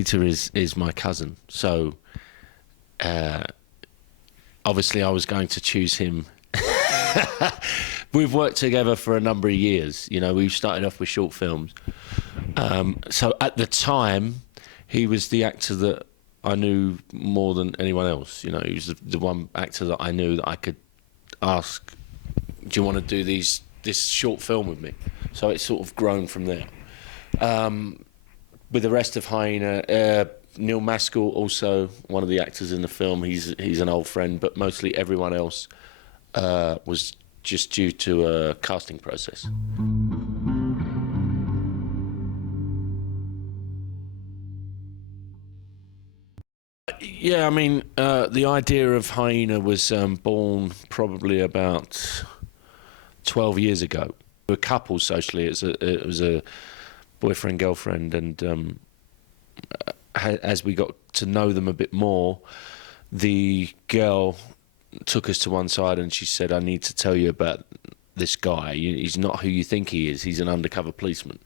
Peter is my cousin, so obviously I was going to choose him. We've worked together for a number of years. You know, we've started off with short films. So at the time, he was the actor that I knew more than anyone else. You know, he was the one actor that I knew that I could ask, do you want to do this short film with me? So it's sort of grown from there. With the rest of Hyena, Neil Maskell, also one of the actors in the film, he's an old friend, but mostly everyone else was just due to a casting process. Yeah, I mean, the idea of Hyena was born probably about 12 years ago. We were couples socially. It was a boyfriend-girlfriend, and as we got to know them a bit more, the girl took us to one side and she said, I need to tell you about this guy. He's not who you think he is. He's an undercover policeman.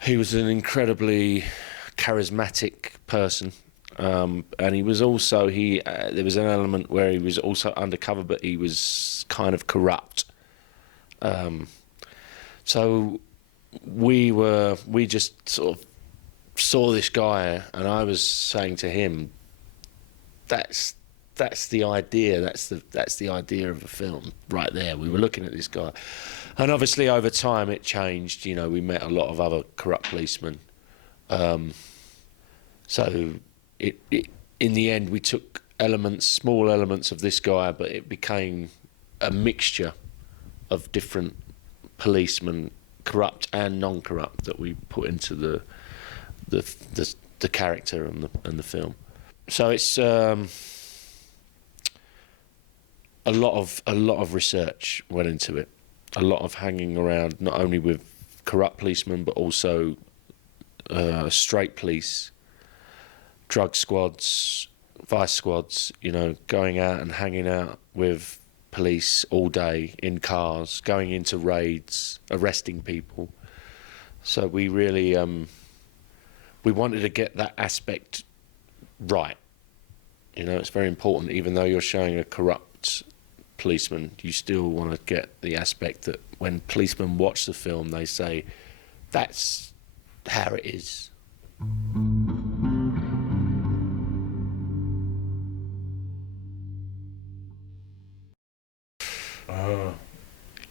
He was an incredibly charismatic person, and he was also, there was an element where he was also undercover, but he was kind of corrupt. So we just sort of saw this guy, and I was saying to him, that's the idea. That's the idea of a film right there. We were looking at this guy, and obviously over time it changed. You know, we met a lot of other corrupt policemen. So in the end, we took small elements of this guy, but it became a mixture of different policemen, corrupt and non-corrupt, that we put into the character and the film. So it's a lot of research went into it, a lot of hanging around not only with corrupt policemen but also straight police, drug squads, vice squads. You know, going out and hanging out with police all day in cars, going into raids, arresting people. So we really we wanted to get that aspect right. You know, it's very important. Even though you're showing a corrupt policeman, you still want to get the aspect that when policemen watch the film, they say, that's how it is.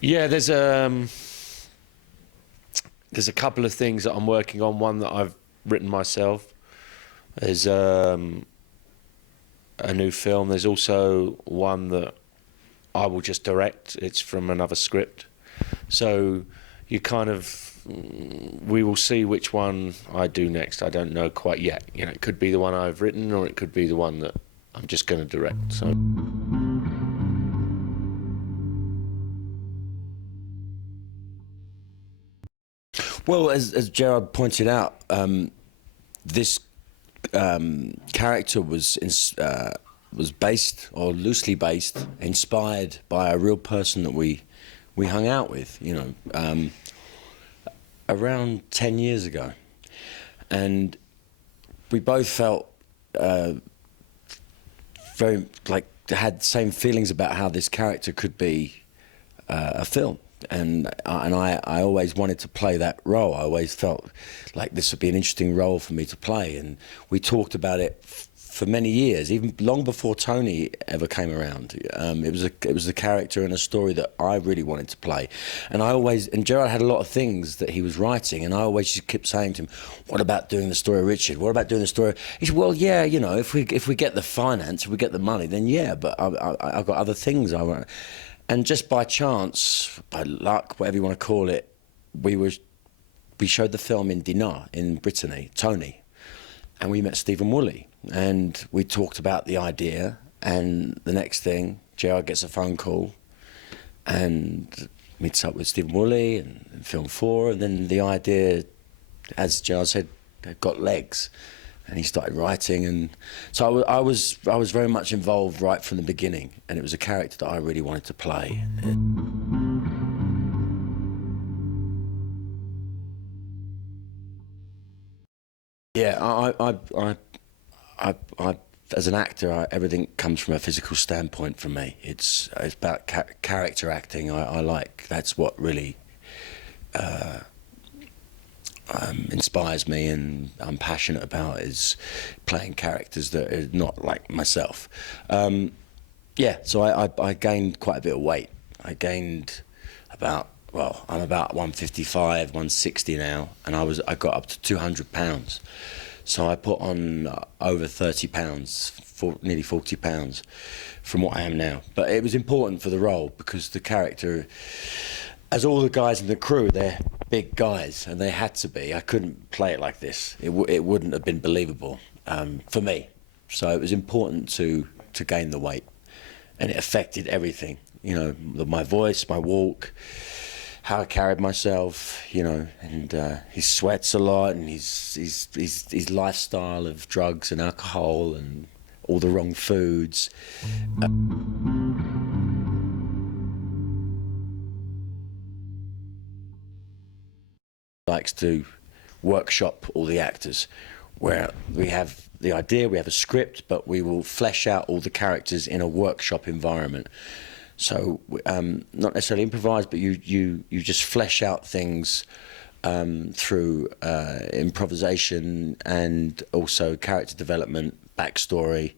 Yeah, there's a couple of things that I'm working on. One that I've written myself. There's a new film. There's also one that I will just direct. It's from another script. So you kind of, we will see which one I do next. I don't know quite yet. You know, it could be the one I've written, or it could be the one that I'm just going to direct. So. Well, as Gerard pointed out, this character was based, or loosely based, inspired by a real person that we hung out with, you know, around 10 years ago. And we both felt very, like, had the same feelings about how this character could be a film. And I always wanted to play that role. I always felt like this would be an interesting role for me to play, and we talked about it for many years, even long before Tony ever came around. It was a character and a story that I really wanted to play, and Gerard had a lot of things that he was writing, and I always just kept saying to him, "What about doing the story of Richard? What about doing the story?" He said, "Well, yeah, you know, if we get the finance, if we get the money, then yeah, but I've got other things I want." And just by chance, by luck, whatever you want to call it, we showed the film in Dinard in Brittany, Tony, and we met Stephen Woolley, and we talked about the idea. And the next thing, Gerard gets a phone call and meets up with Stephen Woolley and Film 4, and then the idea, as Gerard said, got legs. And he started writing, and so I was very much involved right from the beginning, and it was a character that I really wanted to play. Yeah, I as an actor, everything comes from a physical standpoint for me. It's about character acting. I like, that's what really inspires me and I'm passionate about, is playing characters that are not like myself. Yeah, so I gained quite a bit of weight. I gained about, well, I'm about 155, 160 now, and I got up to 200 pounds. So I put on over 30 pounds, nearly 40 pounds from what I am now. But it was important for the role because the character, as all the guys in the crew, they're big guys, and they had to be. I couldn't play it like this. It wouldn't have been believable for me. So it was important to gain the weight, and it affected everything. You know, my voice, my walk, how I carried myself. You know, and he sweats a lot, and his lifestyle of drugs and alcohol and all the wrong foods. Likes to workshop all the actors, where we have the idea, we have a script, but we will flesh out all the characters in a workshop environment. So not necessarily improvise, but you just flesh out things through improvisation and also character development, backstory.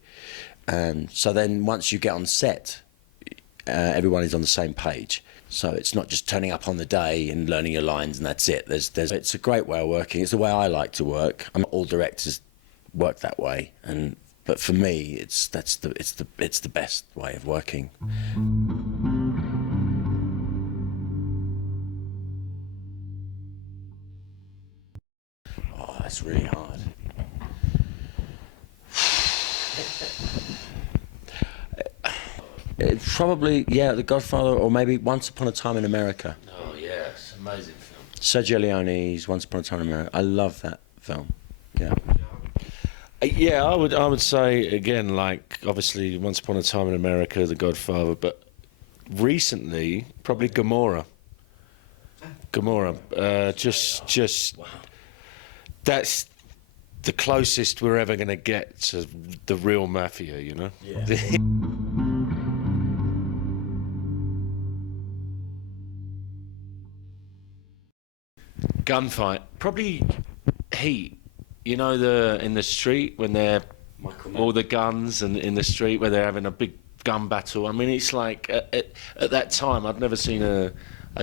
So then once you get on set, everyone is on the same page. So it's not just turning up on the day and learning your lines and that's it. It's a great way of working. It's the way I like to work. Not all directors work that way, but for me, it's the best way of working. Oh, that's really hard. It's probably, yeah, The Godfather, or maybe Once Upon a Time in America. Oh yeah, it's an amazing film. Sergio Leone's Once Upon a Time in America. I love that film. Yeah. Yeah, I would say again, like obviously Once Upon a Time in America, The Godfather, but recently probably Gomorrah. Just Wow. that's the closest we're ever going to get to the real mafia, you know. Yeah. Gunfight, probably Heat. You know, in the street when they're all the guns and in the street where they're having a big gun battle. I mean, it's like at that time I'd never seen a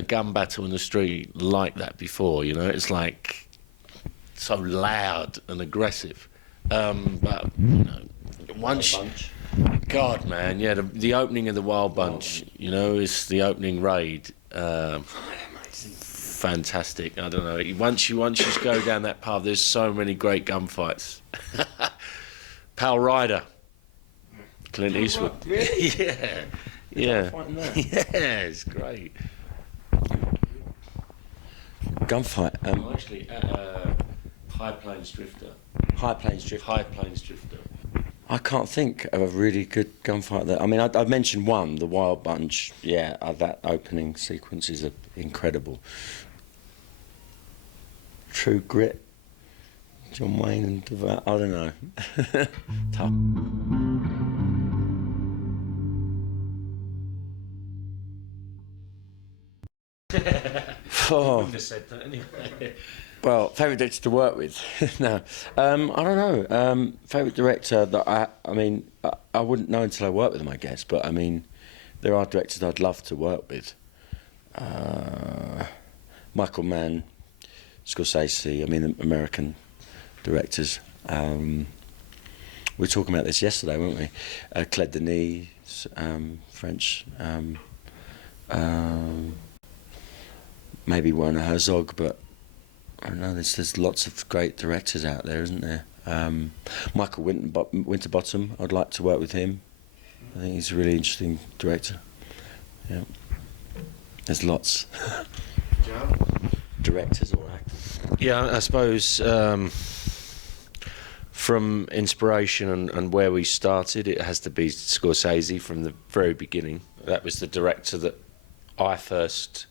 gun battle in the street like that before. You know, it's like so loud and aggressive. But you know, once, God, man, yeah, the opening of the Wild Bunch. You know, is the opening raid. Fantastic. I don't know. Once you go down that path, there's so many great gunfights. Pal Rider, Clint Eastwood. Really? Yeah, yeah, yeah. It's great. Gunfight. Actually, High Plains Drifter. High Plains Drift. High Plains Drifter. I can't think of a really good gunfight there. I mean, I've mentioned one, the Wild Bunch. Yeah, that opening sequence is incredible. True Grit, John Wayne and Devout. I don't know. Tough. I wouldn't have said that anyway. Well, favourite director to work with? No, I don't know. Favourite director that I mean, I wouldn't know until I work with them, I guess. But I mean, there are directors I'd love to work with. Michael Mann, Scorsese. I mean, American directors. We were talking about this yesterday, weren't we? Claire Denis, French. Maybe Werner Herzog, but I don't know. There's lots of great directors out there, isn't there? Michael Winterbottom. I'd like to work with him. I think he's a really interesting director. Yeah. There's lots. Directors or actors? Yeah, I suppose from inspiration and where we started, it has to be Scorsese from the very beginning. That was the director that I first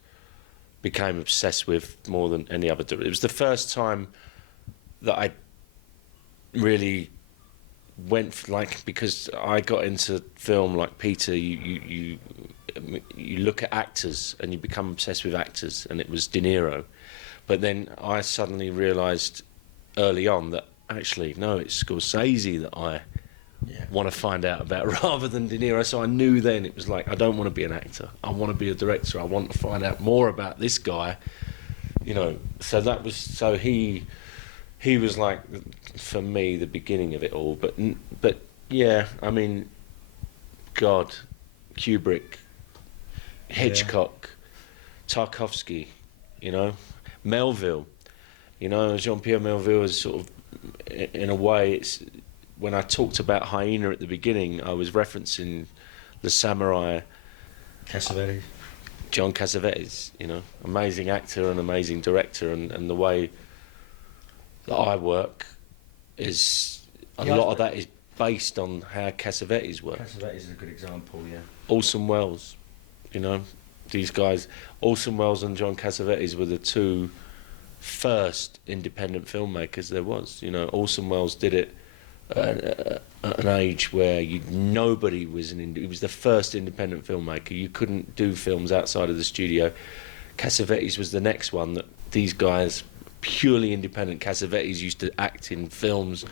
became obsessed with more than any other director. It was the first time that I really went like, because I got into film like Peter, you look at actors and you become obsessed with actors, and it was De Niro. But then I suddenly realised early on that actually no, it's Scorsese that I want to find out about rather than De Niro. So I knew then it was like, I don't want to be an actor, I want to be a director. I want to find out more about this guy, you know. So that was, so he was like, for me, the beginning of it all. But yeah, I mean, God, Kubrick, Hitchcock, Tarkovsky, you know, Melville, you know, Jean-Pierre Melville is sort of, in a way, it's, when I talked about Hyena at the beginning, I was referencing the samurai. Cassavetes. John Cassavetes, you know, amazing actor and amazing director, and the way that I work is, a lot of that is based on how Cassavetes worked. Cassavetes is a good example, yeah. Orson Welles, you know, these guys, Orson Welles and John Cassavetes were the two first independent filmmakers there was. You know, Orson Welles did it at an age where nobody was he was the first independent filmmaker. You couldn't do films outside of the studio. Cassavetes was the next one that these guys, purely independent. Cassavetes used to act in films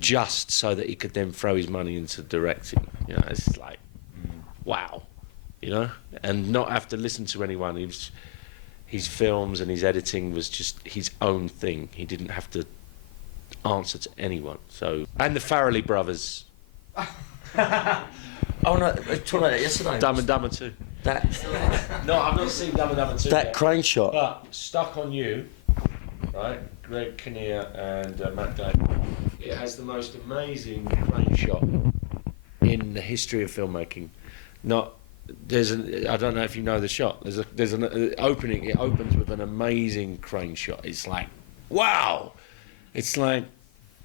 just so that he could then throw his money into directing. You know, it's like, wow, you know, and not have to listen to anyone. His films and his editing was just his own thing. He didn't have to answer to anyone. So, and the Farrelly brothers. Oh no, we talked about that yesterday. Dumb and Dumber 2. No, I've not seen Dumb and Dumber 2 That yet. crane shot. But Stuck on You, right? Greg Kinnear and Matt Damon. It has the most amazing crane shot in the history of filmmaking. I don't know if you know the shot. There's an opening. It opens with an amazing crane shot. It's like, wow. It's like,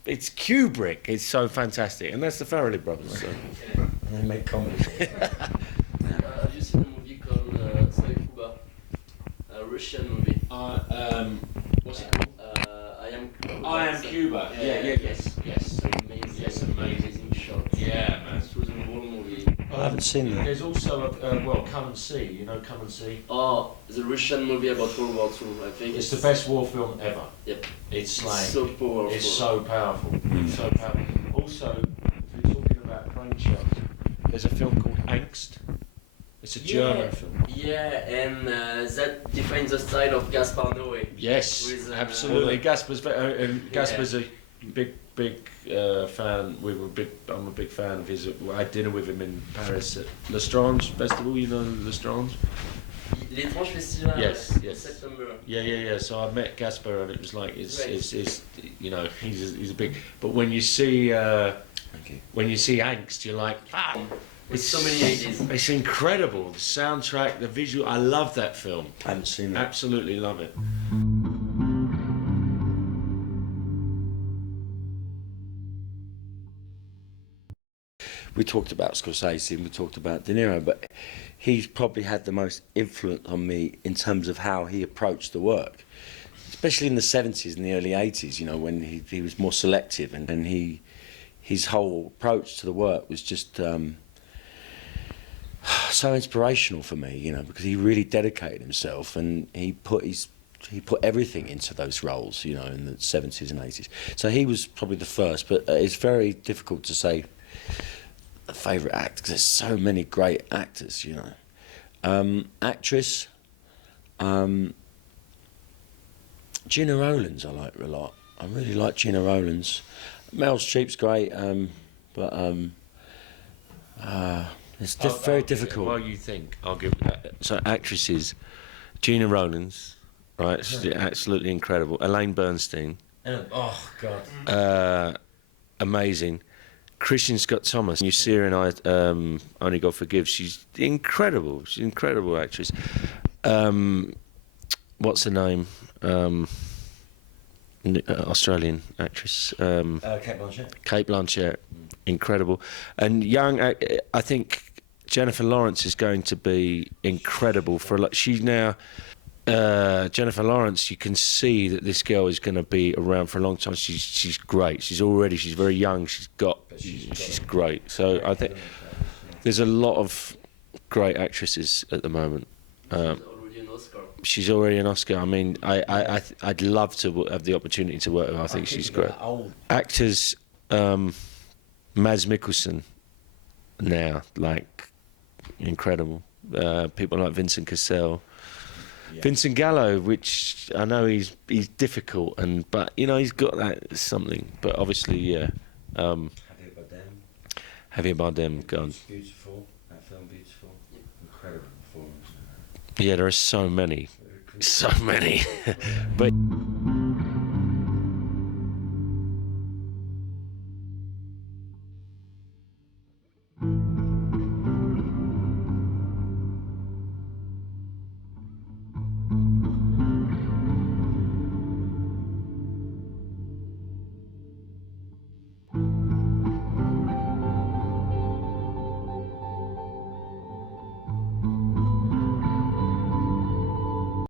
it's Kubrick. It's so fantastic, and that's the Farrelly brothers. So. And they make comedy. Have you seen a movie called Cuba? A Russian movie. What's it called? I Am Cuba. Yes. Amazing. Yes, amazing shot. Yeah, man. This was a whole movie. I haven't seen that. There's also Come and See. You know, Come and See. Oh, the Russian movie about World War II. I think It's the best war film ever. Yep. It's like, so powerful. it's so powerful. It's so powerful. Also, if you're talking about crane shots, there's a film called Angst. It's a German film. Yeah, and that defines the style of Gaspar Noé. Yes, With, absolutely. Gaspar's a big fan. I'm a big fan of his. I had dinner with him in Paris at L'Estrange Festival. You know L'Estrange? L'Étrange Festival. Yes. In September. Yeah. So I met Gaspar, and it was like, it's you know, he's a big. But when you see Angst, you're like, ah. With so many ideas. It's incredible. The soundtrack, the visual. I love that film. I haven't seen it. Absolutely love it. We talked about Scorsese and we talked about De Niro, but he's probably had the most influence on me in terms of how he approached the work, especially in the 70s and the early 80s, you know, when he was more selective, and his whole approach to the work was just so inspirational for me, you know, because he really dedicated himself, and he put everything into those roles, you know, in the 70s and 80s. So he was probably the first, but it's very difficult to say a favourite actor because there's so many great actors, you know. Actress, Gina Rowlands I like a lot. I really like Gina Rowlands. Meryl Streep's great, but it's very difficult. While you think, I'll give so actresses, Gina Rowlands, right? She's absolutely incredible. Elaine Bernstein. Oh God. Amazing. Christian Scott Thomas. You see her in Only God Forgives. She's incredible. She's an incredible actress. What's her name? Australian actress. Cate Blanchett. Cate Blanchett. Incredible. And young, I think Jennifer Lawrence is going to be incredible for she's now Jennifer Lawrence, you can see that this girl is going to be around for a long time. She's great. She's very young. She's great. So I think there's a lot of great actresses at the moment. Already an Oscar. She's already an Oscar. I mean, I'd love to have the opportunity to work with her. I think she's great. Actors, Mads Mikkelsen, now, like, incredible. People like Vincent Cassel. Yeah. Vincent Gallo, which I know he's difficult, but you know he's got that something. But obviously, yeah. Javier Bardem, God. Beautiful. That film, beautiful. Incredible performance. Yeah, there are so many, but.